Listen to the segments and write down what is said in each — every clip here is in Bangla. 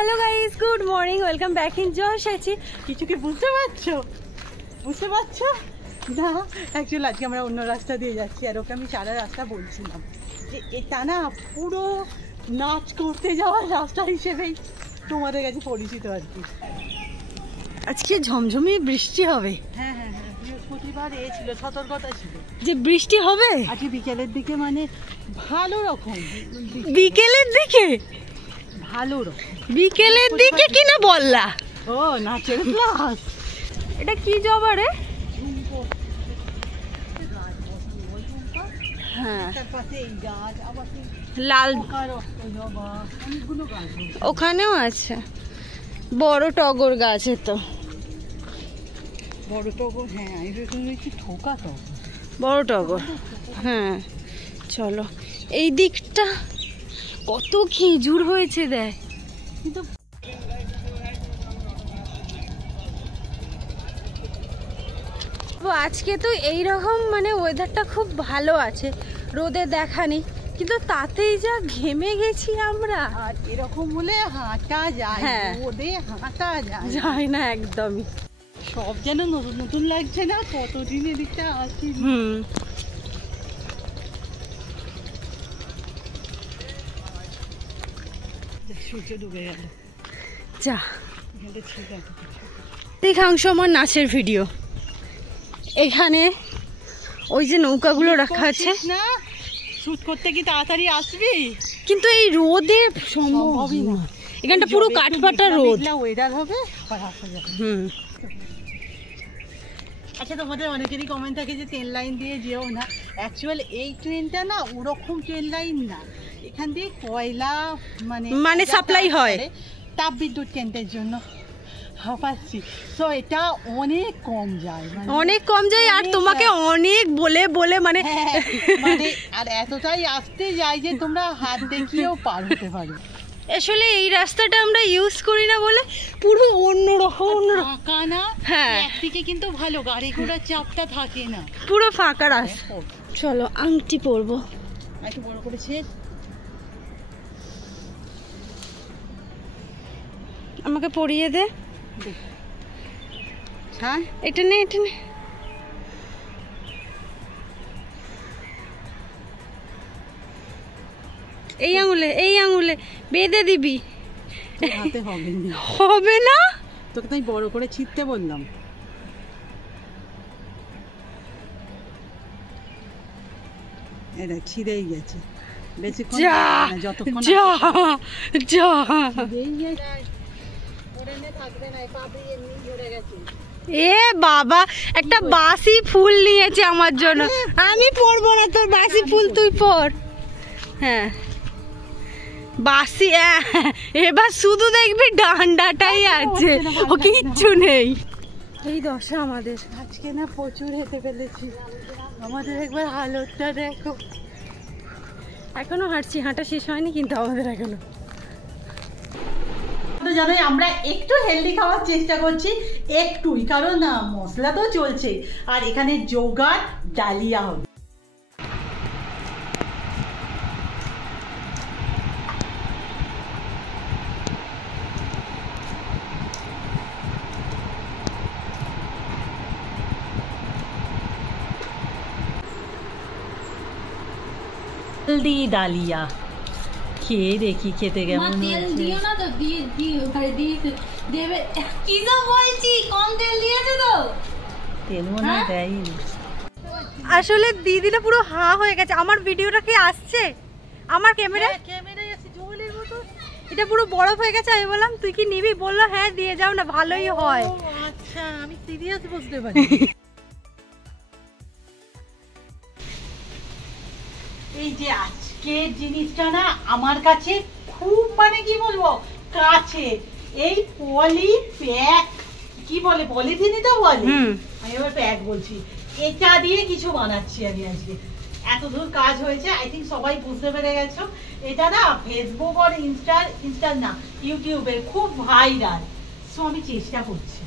Hello guys, good morning, welcome back in Josh আছি। কিছু কি বুঝতে পারছো না? অ্যাকচুয়ালি আজকে আমরা অন্য রাস্তা দিয়ে যাচ্ছি, আর ওকে আমি সারা রাস্তা বলছিলাম যে এটা না পুরো নাচ করতে যাওয়ার রাস্তা হিসেবেই তোমাদের কাছে পরিচিত আর কি। আজকে ঝমঝমি বৃষ্টি হবে। হ্যাঁ হ্যাঁ হ্যাঁ, বৃহস্পতিবার ছিল, সতর্কতা ছিল যে বৃষ্টি হবে আজকে বিকেলের দিকে, মানে ভালো রকম বিকেলের দিকে। বিকেলের দিকে কিনা বললা? ও নাচের ক্লাস। এটা কি জবা রে? হ্যাঁ, লাল ওখানেও আছে, বড় টগর গাছ। তো বড় টগর, হ্যাঁ ঠোকা টগর, বড় টগর। হ্যাঁ চলো, এই দিকটা কত খেজুর হয়েছে দেখ। কিন্তু আজকে তো এইরকম মানে ওয়েদারটা খুব ভালো আছে, রোদে দেখা নেই, কিন্তু তাতেই যা ঘেমে গেছি আমরা। আর এরকম হলে হাঁটা যায়, রোদে হাঁটা যায় না একদমই। সব যেন নতুন নতুন লাগছে না, কতদিন এদিকটা আসি। সূর্য ডুবে গেল। যা দেখাংশ আমার নাচের ভিডিও। এখানে ওই যে নৌকাগুলো রাখা আছে না, শুট করতে কি তাড়াতাড়ি আসবি? কিন্তু এই রোদে সম্ভবই না, এখানটা পুরো কাঠপাটা রোদ। ওয়েদার হবে আর আসা যাবে। আচ্ছা, তোমাদের অনেকেরই কমেন্ট থাকে যে ট্রেন লাইন দিয়ে যেও না। অ্যাকচুয়াল এই ট্রেনটা না ওরকম ট্রেন লাইন না, এখান দিয়ে কয়লা মানে সাপ্লাই হয় তাপ বিদ্যুৎ কেন্দ্রের জন্য। তো এটা অনেক কম যায়, অনেক কম যায়, আর তোমাকে অনেক বলে বলে মানে আর এতটাই আসতে যায় যে তোমরা হাত দেখিয়েও পার হতে পারো। আসলে এই রাস্তাটা আমরা ইউজ করি না বলে পুরো অন্যরকম ফাঁকা না। হ্যাঁ, একদিকে কিন্তু ভালো, গাড়ি ঘোড়ার চাপটা থাকে না, পুরো ফাঁকা রাস্তা। চলো আংটি পরবো, একটু বড় করেছে। আমাকে পরিয়ে দে। হ্যাঁ, এটা নে, এটা নে। এই আঙুলে বেঁধে দিবি। হাতে হবে না, তোকে তাই বড় করে ছিটতে বললাম। এটা ছিঁড়েই গেছে, বেশিক্ষণ যতক্ষণ এ বাবা, একটা বাসি ফুল নিয়েছে আমার জন্য। আমি পরবো না তোর বাসি ফুল, তুই পর। হ্যাঁ বাসি, এবার শুধু দেখবি ডান্ডাটাই আছে, ও কিচ্ছু নেই। এই দশা আমাদের আজকে না, প্রচুর হেঁটে ফেলেছি। আমাদের একবার হালতটা দেখো। এখনো হাঁটছি, হাঁটা শেষ হয়নি কিন্তু আমাদের এখনো। জানোই আমরা একটু হেলদি খাওয়ার চেষ্টা করছি, একটুই, কারণ মশলা তো চলছে, আর এখানে জোগাড় ডালিয়া হবে। হেলদি ডালিয়া খেয়ে দেখি, খেতে কেমন হয়েছে। তেল মনে হয় দেয়নি। আসলে দিদিটা পুরো হা হয়ে গেছে। আমার ভিডিওটা কি আসছে? আমার ক্যামেরায় আছে জলের মতো, এটা পুরো বরফ হয়ে গেছে। আমি বললাম তুই কি নিবি, বললো হ্যাঁ দিয়ে যাও না, ভালোই হয়। আচ্ছা, আমি সিরিয়াস বুঝতে পারি। এই যে আজকের জিনিসটা না আমার কাছে খুব কি বলবো কাছে, এই পলি প্যাক, কি বলে পলিথিনই তো বলে, আমি এবার প্যাক বলছি। এটা দিয়ে কিছু বানাচ্ছি আমি আজকে। এত দূর কাজ হয়েছে, আই থিঙ্ক সবাই বুঝতে পেরে গেছো। এটা না ফেসবুক আর ইনস্টা না, ইউটিউবের খুব ভাইরাল। সো আমি চেষ্টা করছি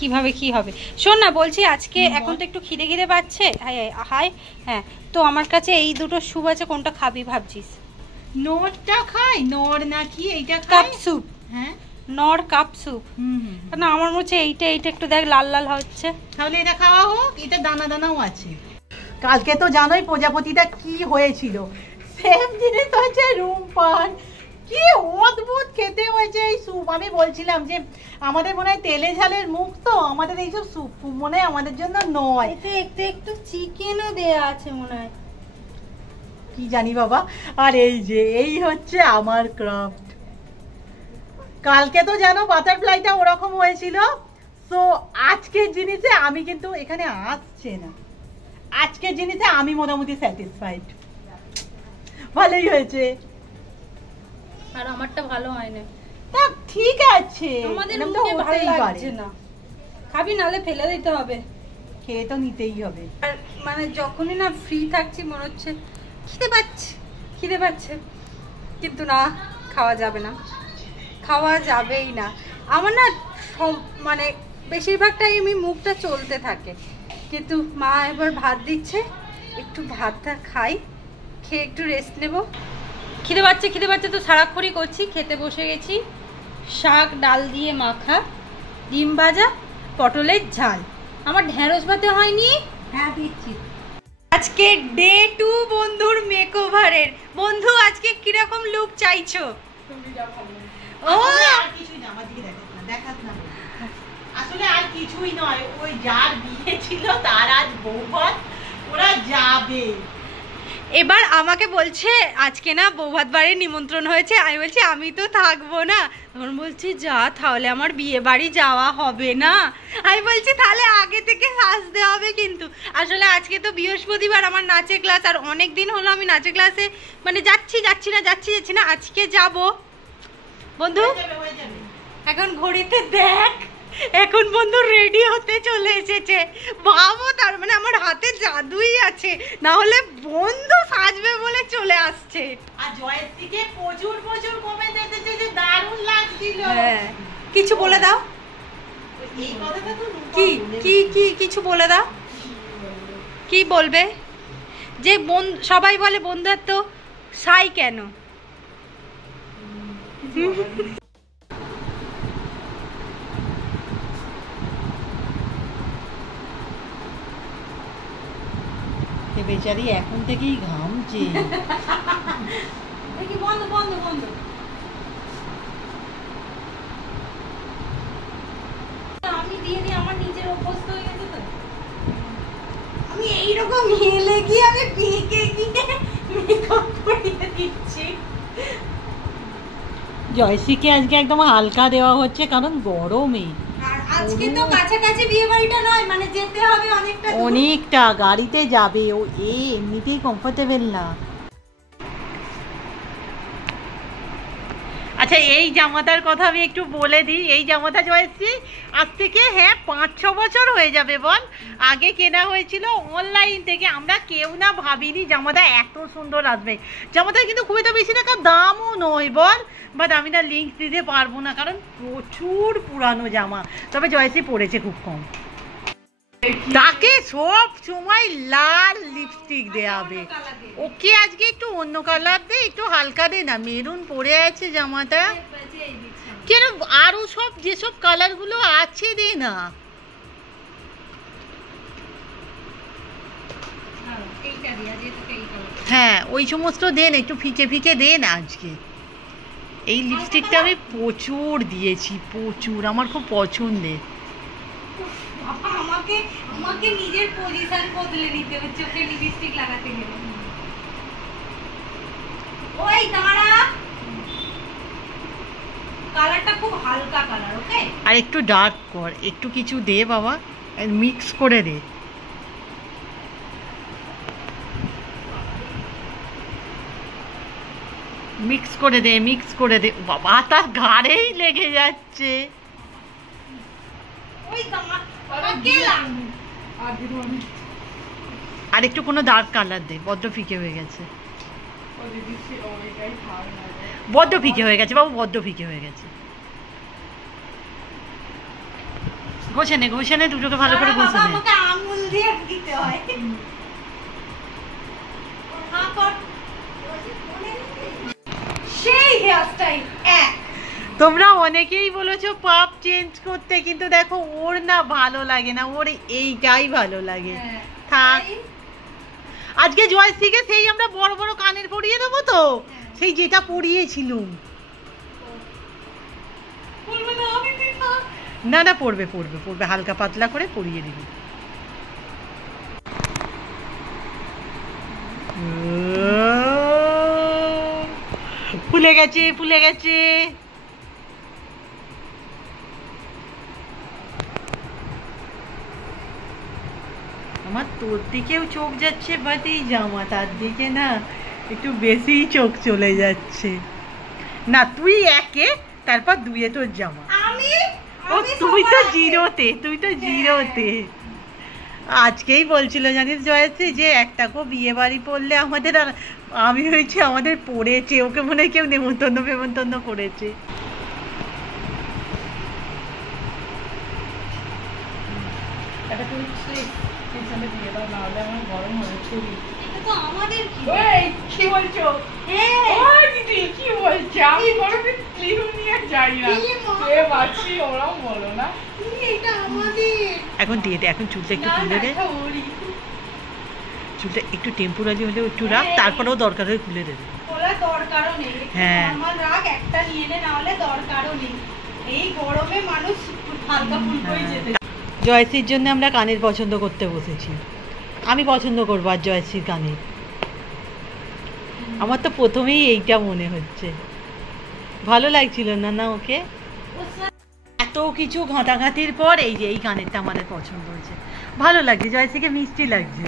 কিভাবে কি হবে। শোন না, বলছি আজকে এখন তো একটু খিদে পাচ্ছে। হাই হ্যাঁ, তো আমার কাছে এই দুটো স্যুপ আছে, কোনটা খাবি ভাবছিস? নরটা খাই, নর নাকি এইটা কাপ স্যুপ? হ্যাঁ নর কাপ স্যুপ। না আমার মনে হচ্ছে এইটা একটু দেখ লাল লাল হচ্ছে, তাহলে এটা খাওয়া হোক। এটা দানা দানাও আছে। কালকে তো জানোই প্রজাপতিটা কি হয়েছিল, সেম জিনিস হয়েছে রুম্পার। কি অদ্ভুত খেতে হয়েছে এই স্যুপ। আমি বলছিলাম যে আমাদের মনে হয় তেলে ঝালের মুখ, তো আমাদের এইসব স্যুপ মনে হয় আমাদের জন্য নয়। এতে একটু চিকেনও দেয়া আছে মনে হয়, কি জানি বাবা। আর এই হচ্ছে আমার ক্রাফট। কালকে তো জানো বাটারফ্লাইটা ওরকম হয়েছিল। তো আজকের জিনিসে আমি কিন্তু এখানে আসছে না, আজকের জিনিসে আমি মোটামুটি স্যাটিসফাইড, ভালোই হয়েছে। আর আমারটা ভালো হয় না। তা ঠিক আছে, আমাদের মুখে ভালো লাগছে না। খাবি নালে ফেলে দিতে হবে, খেয়ে তো নিতেই হবে। আর মানে যখনই না ফ্রি থাকছি মনে হচ্ছে খিদে পাচ্ছে, কিন্তু না, খাওয়া যাবে না, খাওয়া যাবেই না। আমার না মানে বেশিরভাগ টাইমই মুখটা চলতে থাকে, কিন্তু মা এবার ভাত দিচ্ছে, একটু ভাতটা খাই, খেয়ে একটু রেস্ট নেব। খিদে পাচ্ছে তো সারাক্ষণই করছি। খেতে বসে গেছি, শাক ডাল দিয়ে মাখা, ডিম ভাজা, পটলের ঝাল। আমার ঢেঁড়স ভাতে হয়নি। হ্যাঁ দিচ্ছি। আজকে ডে 2 বন্ধুর মেকওভারের। বন্ধু আজকে কিরকম লুক চাইছো? ও আর কিছুই না, আমার দিকে দেখাত না। আসলে আর কিছুই নয়, ওই যার বিয়ে ছিল তার আজ বৌভাত, ওরা যাবে। এবার আমাকে বলছে আজকে না বৌভাত বাড়ির নিমন্ত্রণ হয়েছে। আমি বলছি আমি তো থাকবো না। তখন বলছি যা, তাহলে আমার বিয়ে বাড়ি যাওয়া হবে না। আমি বলছি তাহলে আগে থেকে সাজতে হবে। কিন্তু আসলে আজকে তো বৃহস্পতিবার, আমার নাচের ক্লাস, আর অনেক দিন হলো আমি নাচের ক্লাসে মানে যাচ্ছি না। আজকে যাব বন্ধু। এখন ঘড়িতে দেখ, এখন বন্ধু রেডি হতে চলে এসেছে। ভাবো, তার মানে আমার হাতে জাদুই আছে, না হলে বন্ধু সাজবে বলে চলে আসছে। আর জয়শ্রীকে প্রচুর কমেন্ট এসেছে যে দারুণ লাগছিল। হ্যাঁ, কিছু বলে দাও। এই কথাটা তো কি কিছু বলে দাও। কি বলবে? যে সবাই বলে বন্ধুত্ব সাই কেন? বেচারি এখন থেকেই ঘামছে। বন্ধ। আমি দিয়ে আমার নিজের অভ্যস্ত হয়ে গেছে তো। আমি এইরকম হেলে গিয়ে আমি পিকে গিয়ে মেকআপ করিয়ে দিচ্ছি। জয়শ্রীকে আজকে একদম হালকা দেওয়া হচ্ছে, কারণ গরমে। আজকে তো কাছাকাছি বিয়ে বাড়িটা নয়, মানে যেতে হবে অনেকটা গাড়িতে যাবে। ও এমনিতেই কমফোর্টেবল না। আচ্ছা, এই জামাটার কথা আমি একটু বলে দিই। এই জামাটা জয়শ্রী আজ থেকে 5-6 বছর হয়ে যাবে বল। আগে কেনা হয়েছিল অনলাইন থেকে, আমরা কেউ না ভাবিনি জামাটা এত সুন্দর আসবে। জামাটা কিন্তু খুব একটা বেশি টাকা দামও নয় বল, বাট আমি না লিঙ্ক দিতে পারবো না, কারণ প্রচুর পুরানো জামা। তবে জয়শ্রী পরেছে খুব কম। তাকে সব সময় লাল লিপস্টিক দেওয়াবে, ওকে আজকে একটু অন্য কালার দে, একটু হালকা দে না। মেরুন পরে আছে জামাটা, কেন আরো সব যেসব কালার গুলো আছে দে না। হ্যাঁ, ওই সমস্ত দেন, একটু ফিকে দে না আজকে। এই লিপস্টিকটা আমি প্রচুর দিয়েছি, প্রচুর, আমার খুব পছন্দের। আমাকে নিজের পজিশন বদলে নিতে হচ্ছে ওকে লিপস্টিক লাগাতে গেলে। ওই দাঁড়া, কালারটা খুব হালকা কালার, ওকে? আর একটু ডার্ক কর, একটু কিছু দে বাবা, মিক্স করে দে। মিক্স করে দে। বাবা, তার ঘাড়েই লেগে যাচ্ছে। আর একটু কোনো ডার্ক কালার দে, বড্ড ফিকে হয়ে গেছে। বাবু, বড্ড ফিকে হয়ে গেছে। ঘষে নে দুটোকে ভালো করে ঘষে নে। আঙুল দিয়ে দিতে হয়। সেই হেয়ার স্টাইল তোমরা অনেকেই বলেছো পাপ চেঞ্জ করতে, কিন্তু দেখো ওর না ভালো লাগে না, ওর এইটাই ভালো লাগে। থাক, আজকে জয়শ্রীকে সেই আমরা বড় বড় কানের পরিয়ে দেবো তো, সেই যেটা পরিয়েছিলুম। না না, পড়বে পড়বে পড়বে, হালকা পাতলা করে পরিয়ে দিবি। ফুলে গেছে ফুলে গেছে। আমার তোর দিকেও চোখ যাচ্ছে, বাট এই জামা তার দিকে না একটু বেশি চোখ চলে যাচ্ছে। না তুই একে, তারপর দুয়ে তোর জামা। ও তুই তো জিরোতে, তুই তো জিরোতে। আজকেই বলছিল জানিস জয়শ্রী যে একটাকেও বিয়ে বাড়ি পড়লে আমাদের, আর আমি হয়েছি আমাদের পড়েছে, ওকে মনে হয় কেউ নেমন্তন্ন করেছে। এখন দিয়ে দে, এখন চুলটা একটু খুলে দে, চুলটা একটু টেম্পোরারি হলে একটু রাখ, তারপরেও দরকার হয়ে খুলে দেবে। হ্যাঁ, জয়শ্রীর জন্য আমরা কানের পছন্দ করতে বসেছি। আমি পছন্দ করবো আর জয়শ্রীর কানের। আমার তো প্রথমেই এইটা মনে হচ্ছে, ভালো লাগছিল না না ওকে? এত কিছু ঘাঁটাঘাঁটির পর এই যে এই কানেরটা আমাদের পছন্দ হয়েছে, ভালো লাগছে, জয়শ্রীকে মিষ্টি লাগছে।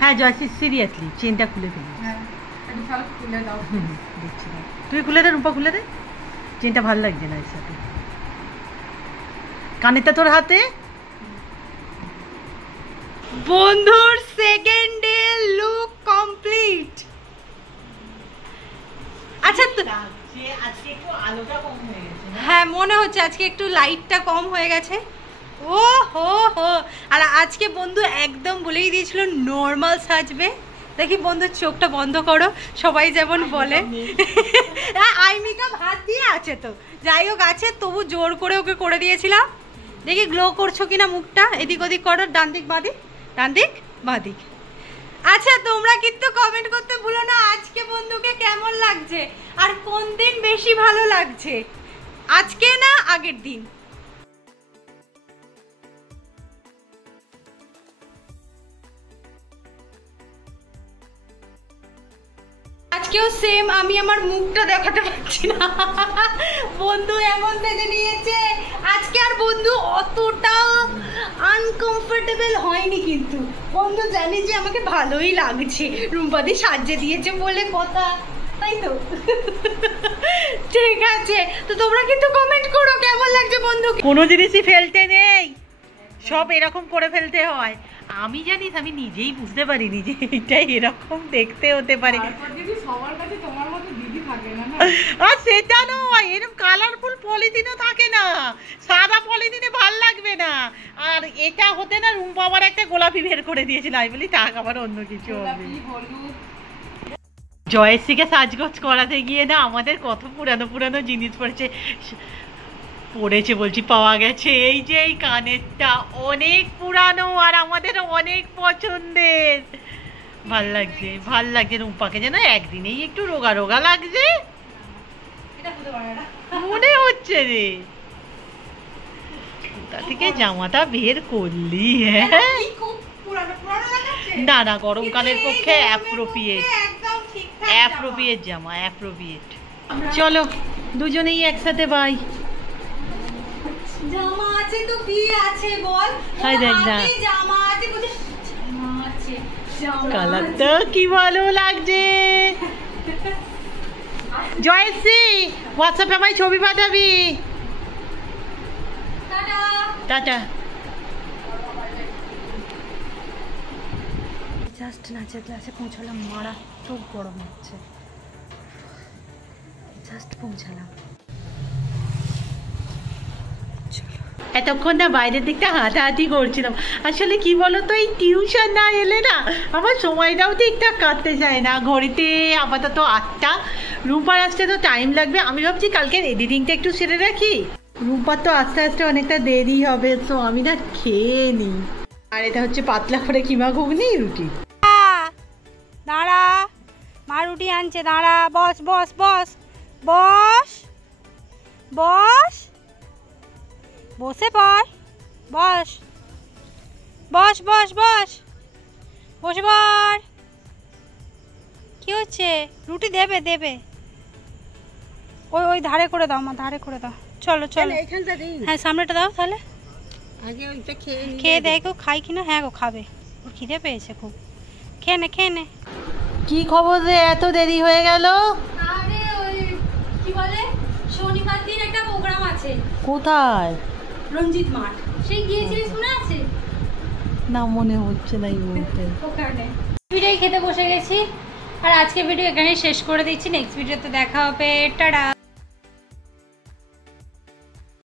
হ্যাঁ জয়শ্রী, সিরিয়াসলি চেনটা খুলে ফেলি। দেখছি না, তুই খুলে দে, রূপা খুলে দে, চেনটা ভালো লাগছে না এর সাথে। কানেরটা তোর হাতে। বন্ধুর সেকেন্ড ডে লুক কমপ্লিট। আচ্ছা, আজকে একটু আলোটা কম হয়ে গেছে। হ্যাঁ মনে হচ্ছে আজকে একটু লাইটটা কম হয়ে গেছে। ও হো হো, আর আজকে বন্ধু একদম বলেই দিয়েছিল নর্মাল সাজবে। দেখি বন্ধুর চোখটা বন্ধ করো, সবাই যেমন বলে। আই মেকআপ হাত দিয়ে আছে তো, যাই হোক আছে, তবু জোর করে ওকে করে দিয়েছিলাম। দেখি গ্লো করছো কিনা মুখটা, এদিক ওদিক করো, ডান দিক বাদিক, ডান দিক বাদিক। আচ্ছা তোমরা কিন্তু কমেন্ট করতে ভুলো না আজকে বন্ধুকে কেমন লাগছে, আর কোন দিন বেশি ভালো লাগছে, আজকে না আগের দিন। আজকেও সেম, আমি আমার মুখটা দেখাতে পারছি না, বন্ধু এমন সেজে নিয়েছে আজকে। আর বন্ধু অতটা আনকমফোর্টেবল হয়নি, কিন্তু বন্ধু জানি যে আমাকে ভালোই লাগছে, রুম্পাদি সাজিয়ে দিয়েছে বলে কথা, তাই তো? ঠিক আছে, তো তোমরা কিন্তু কমেন্ট করো কেমন লাগছে বন্ধু। কোনো জিনিসই ফেলতে নেই, সব এরকম করে ফেলতে হয়। আমি জানিস, আমি নিজেই বুঝতে পারিনি যে এটা এরকম দেখতে হতে পারে। আর সেটা নয়, এরকম কালারফুল পলিথিনও থাকে না, সাদা পলিথিনে ভাল লাগবে না। আর এটা হতে না রুম্পা আবার একটা গোলাপি বের করে দিয়েছিল, আমি বলি থাক আবার অন্য কিছু হবে। জয়শ্রীকে সাজগোজ করাতে গিয়ে না আমাদের কত পুরানো জিনিস পড়েছে বলছি, পাওয়া গেছে। এই যে এই কানেরটা অনেক পুরানো আর আমাদের অনেক পছন্দের, ভাল লাগছে রুম্পাকে, যেন একদিনেই একটু রোগা রোগা লাগছে মনে হচ্ছে রে। কোথা থেকে জামাটা বের করলি? হ্যাঁ না না, গরমকালের পক্ষে অ্যাপ্রোপ্রিয়েট জামা, অ্যাপ্রোপ্রিয়েট। চলো দুজনেই একসাথে বাই। জামা আছে তো কি আছে বল, হাই দেখ না, জামা আছে বলে জামা আছে, কালারটা কি ভালো লাগছে। জয়শ্রী হোয়াটসঅ্যাপে আমায় ছবি পাঠাবি। Tata tata. জাস্ট নাচের ক্লাসে পৌঁছালাম, মারাত্মক গরম হচ্ছে, জাস্ট পৌঁছালাম। এতক্ষণ না বাইরের দিকটা হাঁটাহাঁটি করছিলাম। আসলে কি বলো তো, এই টিউশন না এলে না আমার সময়টাও ঠিকঠাক কাটতে চায় না। ঘড়িতে আপাতত 8টা, রুম্পার আসতে তো টাইম লাগবে। আমি ভাবছি কালকের এডিটিংটা একটু সেরে রাখি, রুম্পার তো আস্তে আস্তে অনেকটা দেরি হবে, তো আমি না খেয়ে নিই। আর এটা হচ্ছে পাতলা করে কিমা ঘুগনি রুটি। দাঁড়া, মা রুটি আনছে, দাঁড়া, বস বস বস বস বস, বসে পড়, বস বস বস বস, বসে পড়। কি হচ্ছে? রুটি দেবে দেবে, ওই ওই ধারে করে দাও মা, ধারে করে দাও। চলো চলো, হ্যাঁ সামনেটা দাও তাহলে। খেয়ে দেখো খাই কিনা। হ্যাঁ গো খাবে, ওর খিদে পেয়েছে খুব। খেয়ে নে খেয়ে নে। কি খবর রে, এত দেরি হয়ে গেল? আরে ওই কি বলে, শনিবার দিন একটা প্রোগ্রাম আছে। কোথায়? রঞ্জিত মাঠ, সেই গিয়েছিলিস মনে আছে? না মনে হচ্ছে না এই মুহূর্তে। ওখানে ভিডিও খেতে বসে গেছি, আর আজকে ভিডিও এখানেই শেষ করে দিচ্ছি। নেক্সট ভিডিওতে দেখা হবে, টাটা।